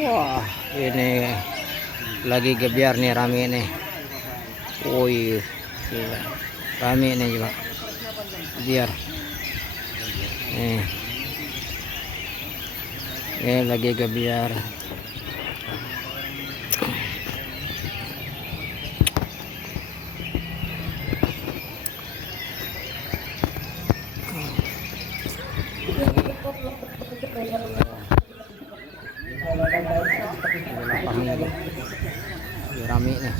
Wah, ini lagi gebiar nih, rame nih. Woi, gila. Rame nih juga. Biar. Nih. Ini lagi gebiar. Lagi rame nih.